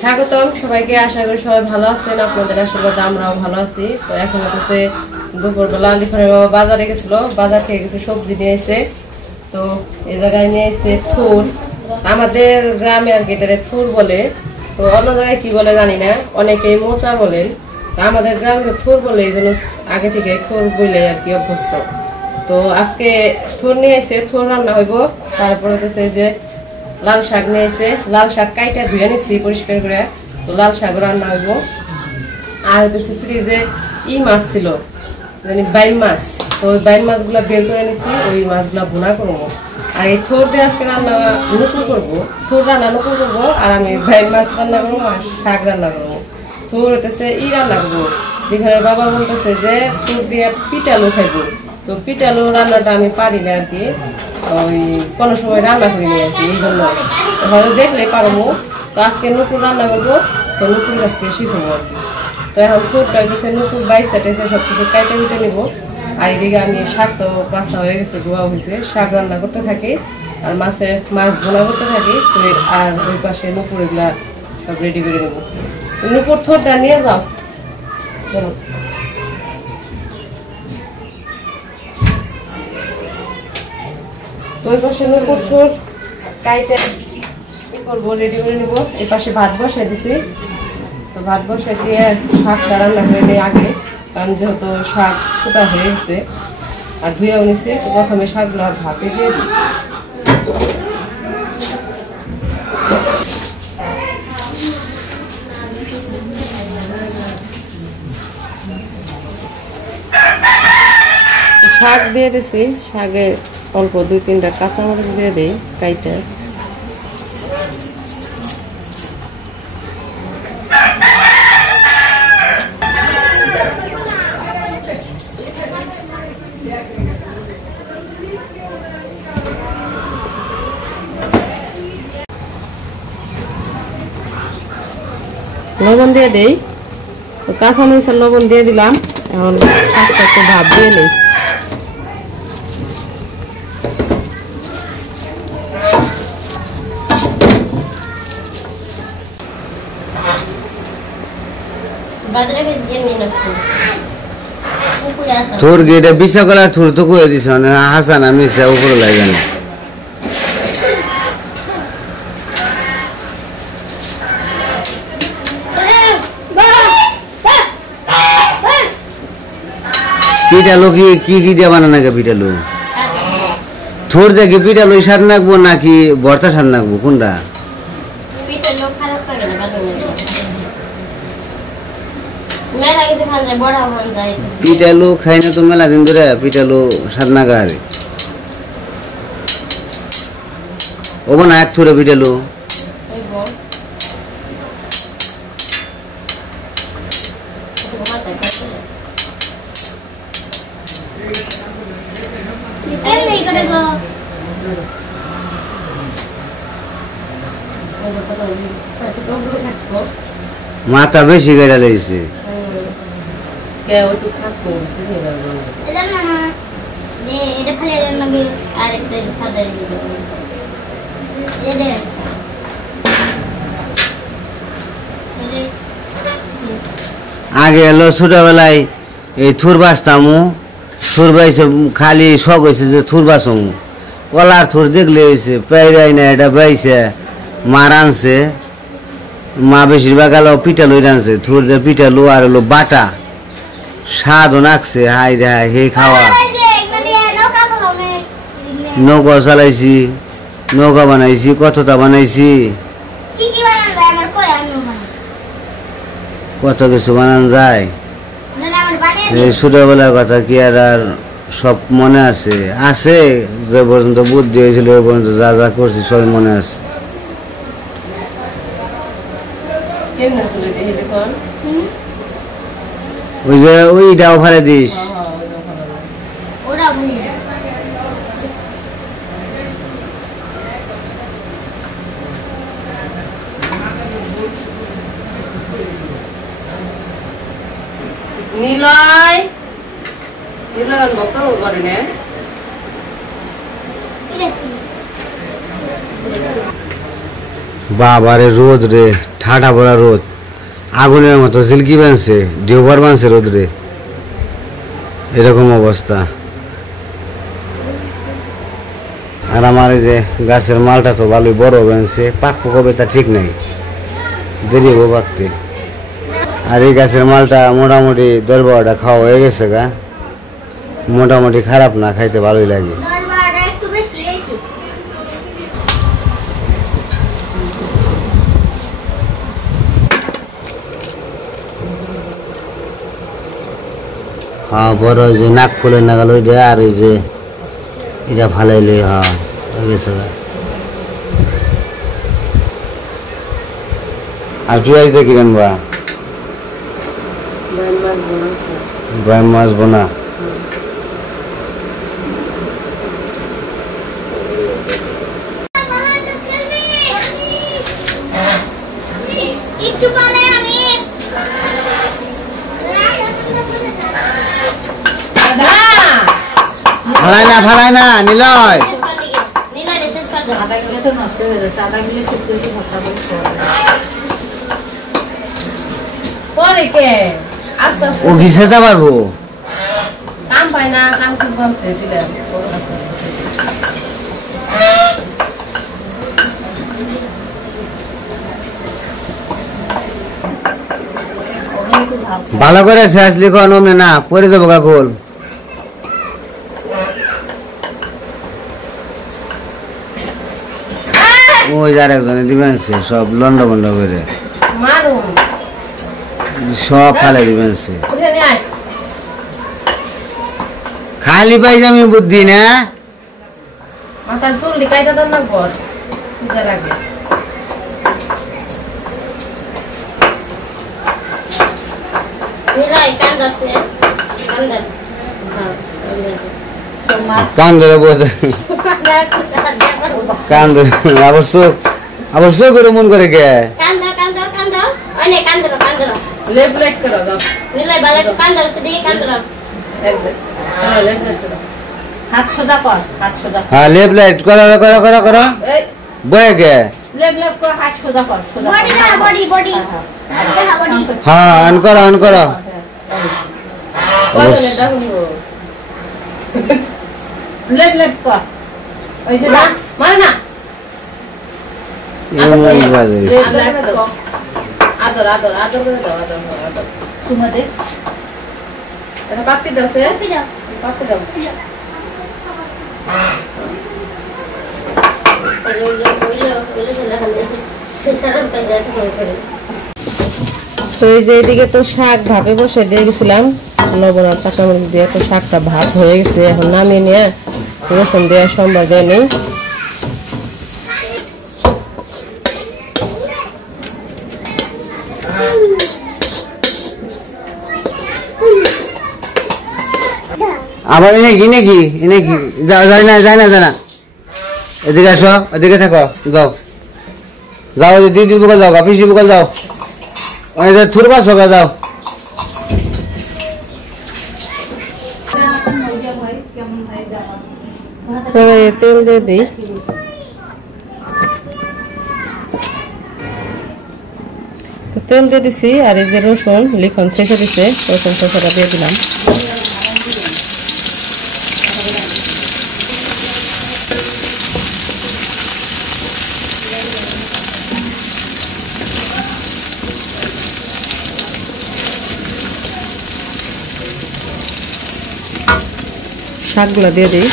স্বাগতম সবাইকে, আশা করি সবাই ভালো আছেন। আপনাদের আশীর্বাদে আমরাও ভালো আছি। তো এখন হচ্ছে দুপুরবেলা লিখনের বাবা বাজারে গেছিল, বাজার থেকে কিছু সবজি নিয়ে এসে, তো এই জায়গায় নিয়ে এসে থুর। আমাদের গ্রামে আর কি এটারে থুর বলে, তো অন্য জায়গায় কি বলে জানি না, অনেকেই মোচা বলেন। তো আমাদের গ্রামে থুর বলে, এই জন্য আগে থেকে থুর বলে আর কি অভ্যস্ত। তো আজকে থুর নিয়ে এসে থুর রান্না হইব। তারপরে হচ্ছে যে লাল শাক নিয়ে এসে, লাল শাক কাইটা ধুয়ে নিচ্ছি পরিষ্কার করে, তো লাল শাক রান্না হইব। আর হচ্ছে ফ্রিজে মাছ ছিল, জানি বাইম মাছ, তো ওই বাইম মাছগুলো বের করে নিচ্ছি, ওই মাছগুলো ভুনা করবো। আর এই থোর দিয়ে আজকে রান্না নুকুর করবো, থোর রান্না নুকুর করবো, আর আমি বাইম মাছ রান্না করবো আর শাক রান্না করবো। থোর হইতেছে রান্না করবো। যেখানে বাবা বলতেছে যে থোর দিয়ে পিঠালু খাইবো, তো পিঠালু রান্নাটা আমি পারি না আর কি, ওই কোনো সময় রান্না করিনি আর কি, এই জন্য হয়তো দেখলে পারবো। তো আজকে নুকুর রান্না করবো, তো নুকুর কাছ থেকে শিখবো আর কি। তো এখন থোরটা গেছে নুকুর বাইসা টেসে সব কিছু কাইটে মিটে নেবো। আর এদিকে আমি শাক তো বাছা হয়ে গেছে, ধোয়া হয়েছে, শাক রান্না করতে থাকি আর মাছ ভোনা করতে থাকি। তো আর ওই পাশে নুকুর এগুলা সব রেডি করে নেবো। নুকুর থোরটা নিয়ে যাও, চলো। তো ওই পাশে নুকুর থোর কাইটে কি করবো, রেডি করে নেবো। এই পাশে ভাত বসাই দিছি, তো ভাত বসাই দিয়ে শাকটা রান্না করে নিই আগে, কারণ যেহেতু শাক ফুটা হয়ে গেছে আর ধুয়েও নিছে। তো প্রথমে শাকগুলো ভাপে দিয়ে দিই। শাক দিয়ে দিছি, শাকে অল্প 2-3টা কাঁচামরিচ দিয়ে দিই কাইটা। লবণ দিয়ে দেই, তো কাঁচামরিচের লবণ দিয়ে দিলাম। এখন শাকটা একটু ভাপ দিয়ে নেই। থোর গেটা বিশা কলার থোর তো কয়ে দিছ না হাসান, আমি উপরে লাগে না। পিঠালু কি দিয়ে বানানো নাকি? পিঠালু থোর দেখি পিঠালু সার নাকবো নাকি ভর্তা সার নাকবো, কোনটা? পিঠালু খাই না তো মেলা দিন ধরে, পিঠালু সার নাগা আরে ও না এক থোরে পিঠালু। মাথা বেশি গাড়া লেগেছে। আগে এলো ছোটবেলায় এই থুর বাঁচতামু, থুর বাইছে খালি শখ হয়েছে যে থুর বাঁচমু, কলার থুর দেখলে হয়েছে প্রায় না, এটা বাইছে মা রাঁধছে, মা বেশিরভাগ আলো পিঠালু রাঁধছে, থুর দিয়ে পিঠালু আর হলো বাটা স্বাদও নাকছে। হাই রে হাই, হে খাওয়া। নৌকা চালাইছি, নৌকা বানাইছি, কতটা বানাইছি, কত কিছু বানানো যায়। এই ছোটবেলার কথা কি আর সব মনে আছে? আছে যে পর্যন্ত বুদ্ধি হয়েছিল ওই পর্যন্ত যা যা করছি সব মনে আছে। ওই যে ওইটাও ফেলে দিস। নিলয় নিলয় বক্তব্য করে না। বাবারে রোদ রে, ঠাটা পড়া রোদ, আগুনের মতো সিল্কি বানছে, ডিওবার বানছে রোদ রে, এরকম অবস্থা। আর আমার এই যে গাছের মালটা তো ভালোই বড় বানছে, পাকবো কবে তা ঠিক নাই, দেরি হবো পাকতে। আর এই গাছের মালটা মোটামুটি 10-12টা খাওয়া হয়ে গেছে গা, মোটামুটি খারাপ না, খাইতে ভালোই লাগে। হ্যাঁ বড় ওই যে নাক ফুলে নাগাল ওইটা, আর ওই যে এটা ফালাইলে হ্যাঁ হয়ে গেছে গা। আর কি আজ দেখি জানবা ব্রাইম মাছ বোনা। ফালাই না নিলয়, পরে কে আস্তে আস্তে ও ঘিসে যা পারবো, কাম পায় না, কাম কি বলছে দিলে আস্তে আস্তে। ভালো করে শেষ লিখো নমনে না পরে দেবো কাকুল। ওই যার একজনে দিবেন সব লন্ড বন্ড করে সব ফালাই দিবেন, খালি পাইছি আমি বুদ্ধি না। মাথার চুল কাইটা দেন না ঘর পূজার আগে। কান ধরে বসে, কান ধরে আবার চোখ করে মন করে কে হ্যাঁ লেপ লাইট করা করা করা করা বয়ে কে হ্যাঁ অন করো অন করো। আদর আদর আদর করে দাও, আদর আদর সুমাদে এটা পাপড়ি দাও, সে পাপড়ি দাও। তো এই যে এদিকে তো শাক ভাপে বসে দিয়ে গেছিলাম, লবণ আর কাঁচামরিচ দিয়ে তো শাকটা ভাপ হয়ে গেছে, এখন নামিয়ে নিয়ে রসুন দিয়ে সম্বার দিয়ে নিই। আবার এনে কি নাকি এনে কি যায় না যায় না যায় না, এদিকে আসো, এদিকে থাকো, যাও যাও দিদি বুকাল যাও, পিসি বুকাল যাও, থুরবা সকা যাও। তেল দিয়ে দিই, তেল দিয়ে দিছি, আর এই যে রসুন লিখন শেষে দিচ্ছে, রসুন শেষেটা দিয়ে দিলাম। শাকগুলো দিয়ে দিই।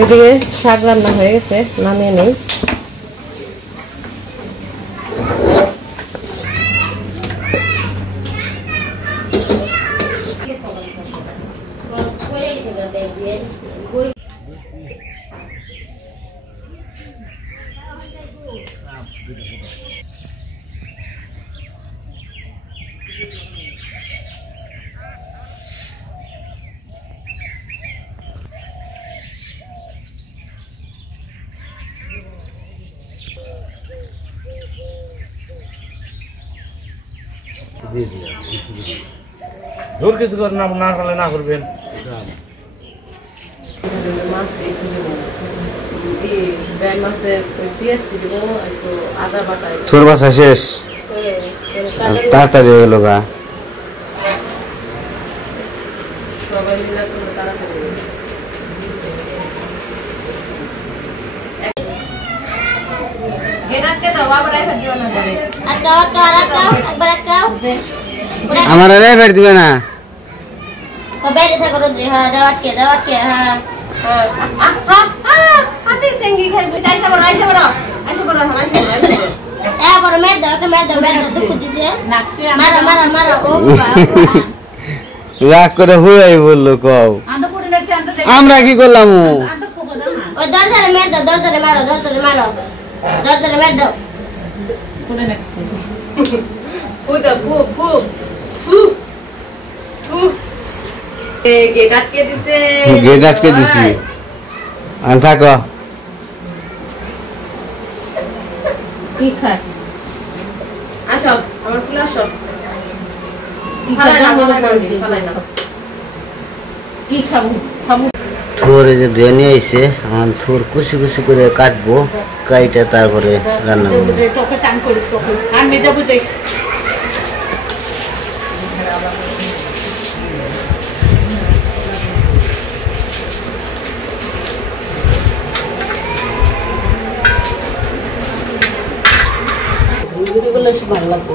এদিকে শাক রান্না হয়ে গেছে, নামিয়ে নেই। জোর কিছু না না করলে না করবেন। থুর বাসা শেষ তাড়াতাড়ি হয়ে গেল গা। সবাই মিলে তাড়াতাড়ি আমার রেফার দিবে না রাগ করে হুয়াই বললো কও আমরা কি করলাম গেট আটকে দিছি থাক আসো আমার ফুল আসো থুর যে ধুয়ে নিয়ে আইছে এখন থুর কুচি কুচি করে কাটবো কাইটা তারপরে রান্না করবো ভালো লাগবে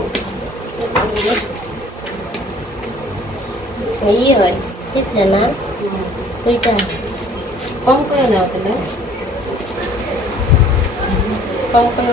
ইয়ে হয় বুঝলে না সেইটা কম করে নাও তাহলে কম করে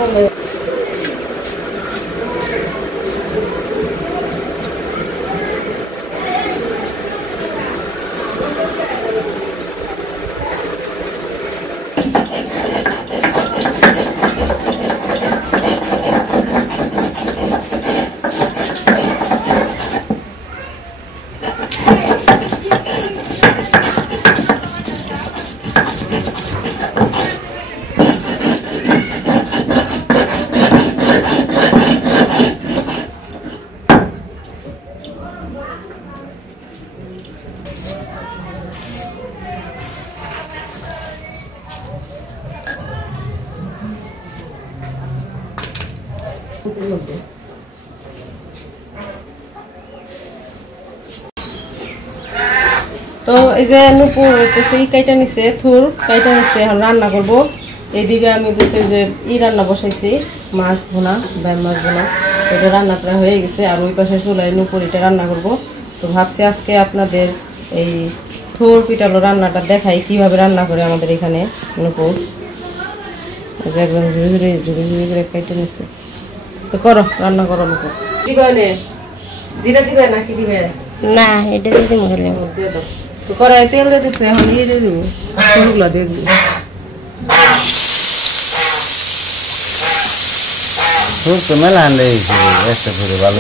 তো এই যে নুপুর হইতেছে ই কাইটা নিছে থুর কাইটা নিছে এখন রান্না করবো। এইদিকে আমি হচ্ছে যে রান্না বসাইছি মাছ ভুনা বাই মাছ ভুনা, এটা রান্না প্রায় হয়ে গেছে। আর ওই পাশে চুলায় নুপুর এটা রান্না করব। তো ভাবছি আজকে আপনাদের এই থুর পিটালো রান্নাটা দেখাই কিভাবে রান্না করে আমাদের এখানে নুপুর। একদম ঝুড়ি করে কাইটা নিচ্ছে। তো করো রান্না করো নুপুর। দিবে জিরা দিবে নাকি দিবে না এটা দিদি মরে দিয়ে দাও। তো কড়াই তেল দিয়ে দিচ্ছে, এখন দিয়ে দিব ফুলগুলো দিয়ে দিব। থুর তো মেলা আনলে একটা করে ভালো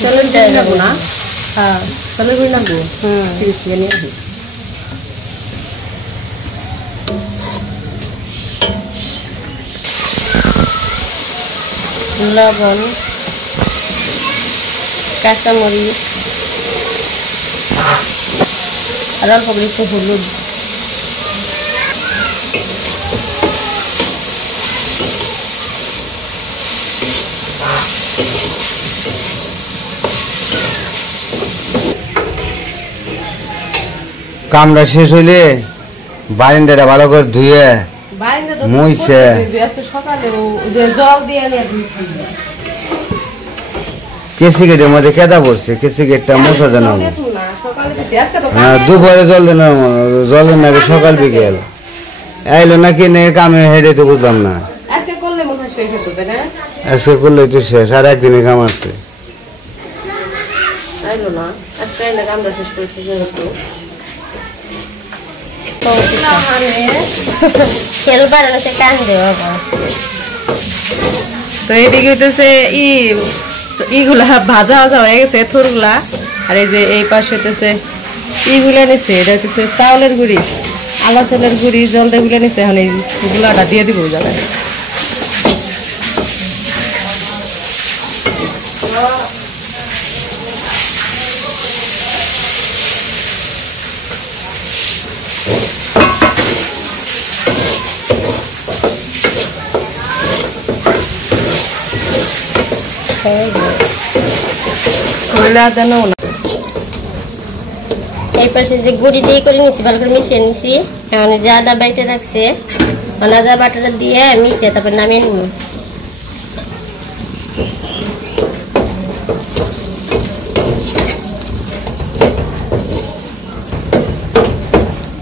তেলের দিয়ে যাবো না, হ্যাঁ তেলের দিয়ে নাবো, ঠিক আছে নিয়ে আসি। লবণ, কাঁচামরিচ আর অল্প করে একটু হলুদ, কামটা শেষ হইলে বারিন্দাটা ভালো করে ধুয়ে মুইছে কেসিগেটের মধ্যে কেদা পড়ছে, কেসিগেটটা মোছা জানা দুপুরে জল দেন নাকি সকাল বিকেল আইলো নাকি কামে হেঁটে তো বুঝলাম না। আজকে করলে তো শেষ, আর একদিনে কাম আসছে। তো এদিকে হইতেছে ইগুলা ভাজা ভাজা হয়ে গেছে থুরগুলা। আর এই যে এই পাশে হইতেছে ইগুলা নিছে, এটা হইতেছে চাউলের গুঁড়ি, আলা চাউলের গুঁড়ি জল দিয়ে গুলা নিছে। এখন এই গুলাটা দিয়ে দিব জায়গায়। এই পাশে যে গুঁড়ি দিয়ে করে নিছি, ভালো করে মিশিয়ে নিছি। এখন যে আদা বাইটে রাখছে, আদা বাটাটা দিয়ে মিশিয়ে তারপর নামিয়ে নিব।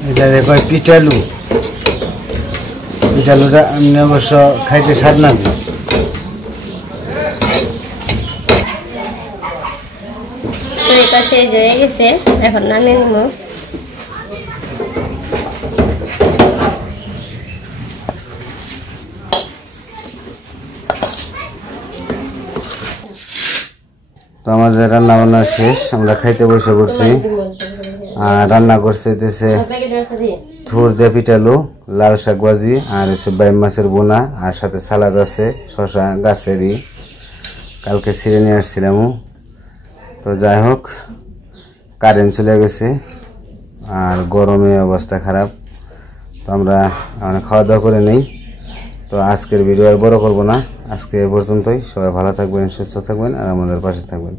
এটা কয় পিঠালু। পিঠালুটা এমনি অবশ্য খাইতে স্বাদ লাগবে। তো এই পাশে হয়ে গেছে, এখন নামিয়ে নিব। তো আমাদের রান্না বান্না শেষ, আমরা খাইতে বসে পড়ছি। আর রান্না করছে হইতেছে থুর দিয়ে পিঠালু, লাল শাক ভাজি, আর হচ্ছে বাইম মাছের বোনা, আর সাথে সালাদ আছে, শশা গাছেরই কালকে ছিঁড়ে নিয়ে আসছিলাম। তো যাই হোক, কারেন্ট চলে গেছে আর গরমে অবস্থা খারাপ। তো আমরা খাওয়া দাওয়া করে নেই। তো আজকের ভিডিও আর বড় করবো না, আজকে এ পর্যন্তই। সবাই ভালো থাকবেন, সুস্থ থাকবেন, আর আমাদের পাশে থাকবেন।